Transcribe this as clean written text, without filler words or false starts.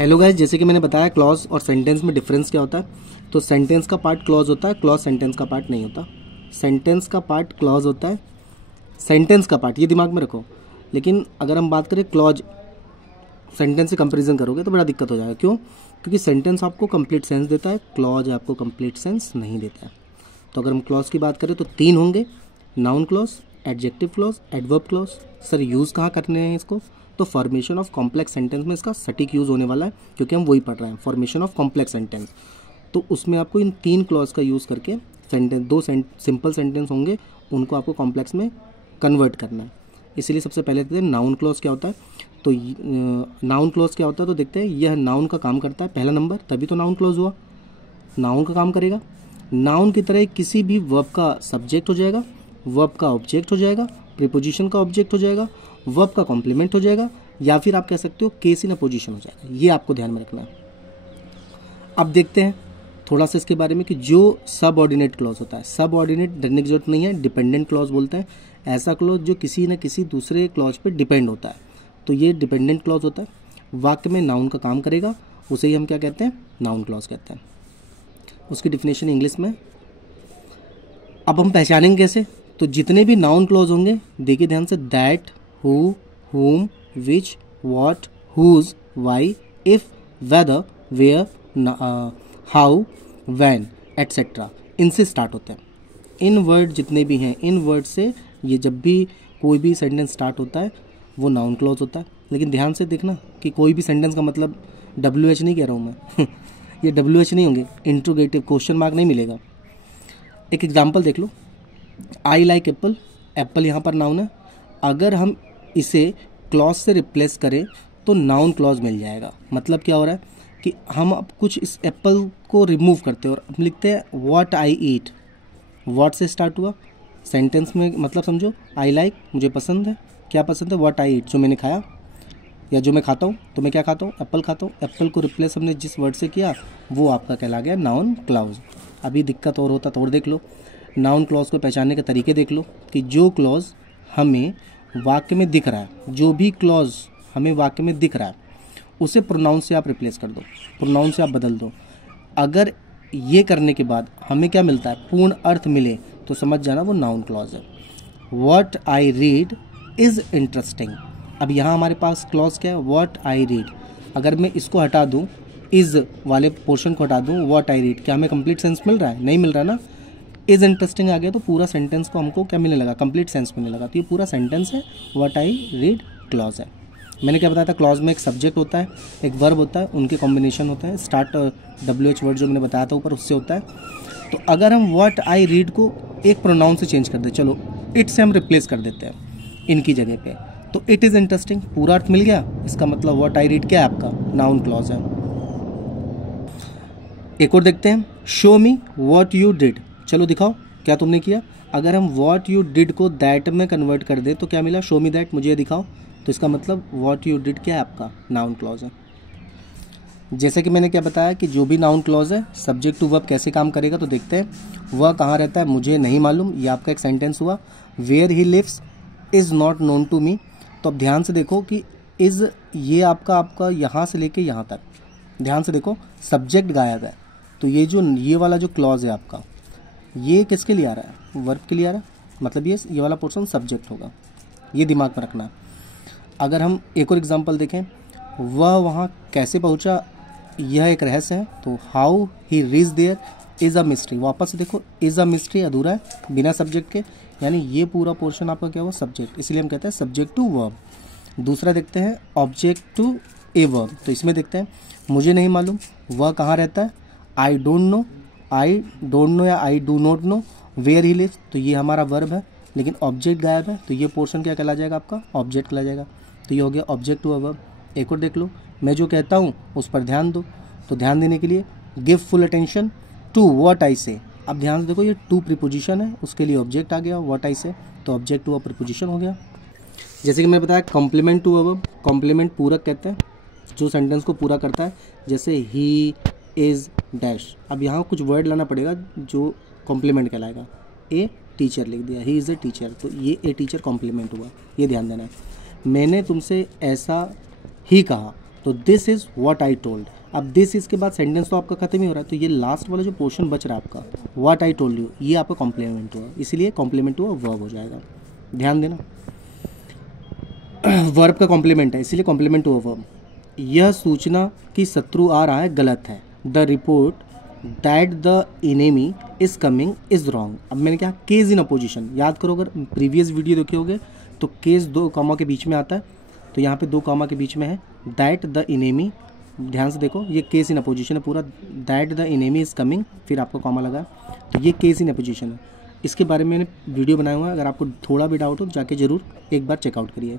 Hello guys, जैसे कि मैंने बताया क्लॉज और सेंटेंस में डिफरेंस क्या होता है। तो सेंटेंस का पार्ट क्लॉज होता है, क्लॉज सेंटेंस का पार्ट नहीं होता। सेंटेंस का पार्ट क्लॉज होता है, सेंटेंस का पार्ट, ये दिमाग में रखो। लेकिन अगर हम बात करें क्लॉज सेंटेंस से कंपैरिजन करोगे तो बड़ा दिक्कत हो जाएगा। क्यों? क्योंकि सेंटेंस आपको कंप्लीट सेंस देता है, क्लॉज आपको कंप्लीट सेंस नहीं देता है। तो अगर हम क्लॉज की बात करें तो 3 होंगे, noun clause, adjective clause, adverb clause. Sir use कहाँ करने हैं इसको? तो फॉर्मेशन ऑफ कॉम्प्लेक्स सेंटेंस में इसका सटीक यूज़ होने वाला है, क्योंकि हम वही पढ़ रहे हैं, फॉर्मेशन ऑफ कॉम्प्लेक्स सेंटेंस। तो उसमें आपको इन 3 क्लॉज का यूज़ करके सेंटेंस, 2 सिंपल सेंटेंस होंगे, उनको आपको कॉम्प्लेक्स में कन्वर्ट करना है। इसीलिए सबसे पहले देखते हैं नाउन क्लॉज क्या होता है। तो नाउन क्लॉज क्या होता है, तो देखते हैं। यह नाउन का काम करता है, पहला नंबर, तभी तो नाउन क्लॉज हुआ। नाउन का काम करेगा, नाउन की तरह किसी भी वर्ब का सब्जेक्ट हो जाएगा, वर्ब का ऑब्जेक्ट हो जाएगा, प्रीपोजिशन का ऑब्जेक्ट हो जाएगा, वर्ब का कॉम्प्लीमेंट हो जाएगा, या फिर आप कह सकते हो केस इन अ पोजीशन हो जाएगा। ये आपको ध्यान में रखना है। अब देखते हैं थोड़ा सा इसके बारे में कि जो सब ऑर्डिनेट क्लॉज होता है, सब ऑर्डिनेट डरने की जरूरत नहीं है, डिपेंडेंट क्लॉज बोलते हैं ऐसा क्लॉज जो किसी न किसी दूसरे क्लॉज पे डिपेंड होता है। तो ये डिपेंडेंट क्लॉज होता है, वाक्य में नाउन का काम करेगा, उसे ही हम क्या कहते हैं? नाउन क्लॉज कहते हैं। उसकी डिफिनेशन इंग्लिश में। अब हम पहचानेंगे कैसे? तो जितने भी नाउन क्लॉज होंगे, देखिए ध्यान से, that, who, whom, which, what, whose, why, if, whether, where, how, when, etc. इनसे स्टार्ट होते हैं। इन वर्ड जितने भी हैं, इन वर्ड से ये जब भी कोई भी सेंटेंस स्टार्ट होता है वो नाउन क्लॉज होता है। लेकिन ध्यान से देखना कि कोई भी सेंटेंस का मतलब WH नहीं कह रहा हूँ मैं ये WH नहीं होंगे, इंट्रोगेटिव, क्वेश्चन मार्क नहीं मिलेगा। एक एग्जाम्पल देख लो, आई लाइक एप्पल, एप्पल यहाँ पर नाउन है। अगर हम इसे क्लॉज से रिप्लेस करें तो नाउन क्लॉज मिल जाएगा। मतलब क्या हो रहा है कि हम अब कुछ इस एप्पल को रिमूव करते हैं और हम लिखते हैं व्हाट आई ईट। व्हाट से स्टार्ट हुआ, सेंटेंस में मतलब समझो, आई लाइक, मुझे पसंद है। क्या पसंद है? व्हाट आई ईट, जो मैंने खाया या जो मैं खाता हूँ। तो मैं क्या खाता हूँ? एप्पल खाता हूँ। एप्पल को रिप्लेस हमने जिस वर्ड से किया वो आपका कहला गया नाउन क्लॉज। अभी दिक्कत और होता तो और देख लो, नाउन क्लॉज को पहचानने के तरीके देख लो कि जो क्लॉज हमें वाक्य में दिख रहा है, जो भी क्लॉज हमें वाक्य में दिख रहा है, उसे प्रोनाउन से आप रिप्लेस कर दो, प्रोनाउन से आप बदल दो। अगर ये करने के बाद हमें क्या मिलता है, पूर्ण अर्थ मिले, तो समझ जाना वो नाउन क्लॉज है। What I read is interesting. अब यहाँ हमारे पास क्लॉज क्या है? What I read. अगर मैं इसको हटा दूँ, इज़ वाले पोर्शन को हटा दूँ, व्हाट आई रीड, क्या हमें कंप्लीट सेंस मिल रहा है? नहीं मिल रहा ना। इज़ इंटरेस्टिंग आ गया तो पूरा सेंटेंस को हमको क्या मिलने लगा? कंप्लीट सेंस मिलने लगा। तो ये पूरा सेंटेंस है, व्हाट आई रीड क्लॉज है। मैंने क्या बताया था? क्लॉज में एक सब्जेक्ट होता है, एक वर्ब होता है, उनके कॉम्बिनेशन होता है। स्टार्ट WH वर्ड जो मैंने बताया था ऊपर, उससे होता है। तो अगर हम व्हाट आई रीड को एक प्रोनाउन से चेंज कर दे, चलो इट से हम रिप्लेस कर देते हैं इनकी जगह पे, तो इट इज़ इंटरेस्टिंग, पूरा अर्थ मिल गया। इसका मतलब व्हाट आई रीड क्या है? आपका नाउन क्लॉज है। एक और देखते हैं, show me what you did. चलो दिखाओ क्या तुमने किया। अगर हम व्हाट यू डिड को दैट में कन्वर्ट कर दे तो क्या मिला? शो मी दैट, मुझे ये दिखाओ। तो इसका मतलब व्हाट यू डिड क्या है? आपका नाउन क्लॉज है। जैसे कि मैंने क्या बताया कि जो भी नाउन क्लॉज है, सब्जेक्ट टू वर्ब कैसे काम करेगा, तो देखते हैं। वह कहाँ रहता है? मुझे नहीं मालूम, ये आपका एक सेंटेंस हुआ। Where he lives is not known to me. तो अब ध्यान से देखो कि इज़, ये आपका यहाँ से लेके यहाँ तक, ध्यान से देखो, सब्जेक्ट गायब है। तो ये वाला जो क्लॉज है आपका, ये किसके लिए आ रहा है? वर्ब के लिए आ रहा है। मतलब ये वाला पोर्शन सब्जेक्ट होगा, ये दिमाग में रखना। अगर हम एक और एग्जांपल देखें, वह वहाँ कैसे पहुँचा, यह एक रहस्य है। तो how he reach there is a mystery. वापस से देखो, इज़ अ मिस्ट्री अधूरा है बिना सब्जेक्ट के, यानी ये पूरा पोर्शन आपका क्या हुआ? सब्जेक्ट। इसलिए हम कहते हैं सब्जेक्ट टू वर्ब। दूसरा देखते हैं, ऑब्जेक्ट टू ए वर्ब। तो इसमें देखते हैं, मुझे नहीं मालूम, वह कहाँ रहता है? I don't know, I don't know या I do not know where he lives. तो ये हमारा वर्ब है, लेकिन ऑब्जेक्ट गायब है, तो ये पोर्शन क्या कहला जाएगा? आपका ऑब्जेक्ट कहला जाएगा। तो ये हो गया ऑब्जेक्ट टू अ वर्ब। एक और देख लो, मैं जो कहता हूँ उस पर ध्यान दो। तो ध्यान देने के लिए, give full attention to what I say. अब ध्यान से देखो, ये टू प्रीपोजिशन है, उसके लिए ऑब्जेक्ट आ गया व्हाट आई से, तो ऑब्जेक्ट टू अ प्रीपोजिशन हो गया। जैसे कि मैंने बताया, complement to a verb, complement पूरक कहते हैं, जो सेंटेंस को पूरा करता है। जैसे ही इज़ डैश। अब यहाँ कुछ वर्ड लाना पड़ेगा जो कॉम्प्लीमेंट कहलाएगा। ए टीचर लिख दिया, ही इज़ ए टीचर, तो ये ए टीचर कॉम्प्लीमेंट हुआ, ये ध्यान देना है। मैंने तुमसे ऐसा ही कहा, तो this is what I told. अब दिस इज़ के बाद सेंटेंस तो आपका खत्म ही हो रहा है, तो ये लास्ट वाला जो पोर्शन बच रहा है आपका, व्हाट आई टोल्ड यू, ये आपका कॉम्प्लीमेंट हुआ, इसीलिए कॉम्प्लीमेंट हुआ वर्ब हो जाएगा। ध्यान देना, वर्ब का कॉम्प्लीमेंट है इसीलिए कॉम्प्लीमेंट हुआ वर्ब। यह सूचना कि शत्रु आ रहा है गलत है। The report that the enemy is coming is wrong. अब मैंने क्या, केस इन अपोजिशन, याद करो अगर प्रीवियस वीडियो देखे होगे तो केस 2 कॉमा के बीच में आता है, तो यहाँ पे 2 कॉमा के बीच में है दैट द इनेमी। ध्यान से देखो, ये केस इन अपोजिशन है पूरा, that the enemy is coming, फिर आपका कॉमा लगा, तो ये केस इन अपोजिशन है। इसके बारे में मैंने वीडियो बनाया हुआ है, अगर आपको थोड़ा भी डाउट हो तो जाके ज़रूर एक बार चेकआउट करिए।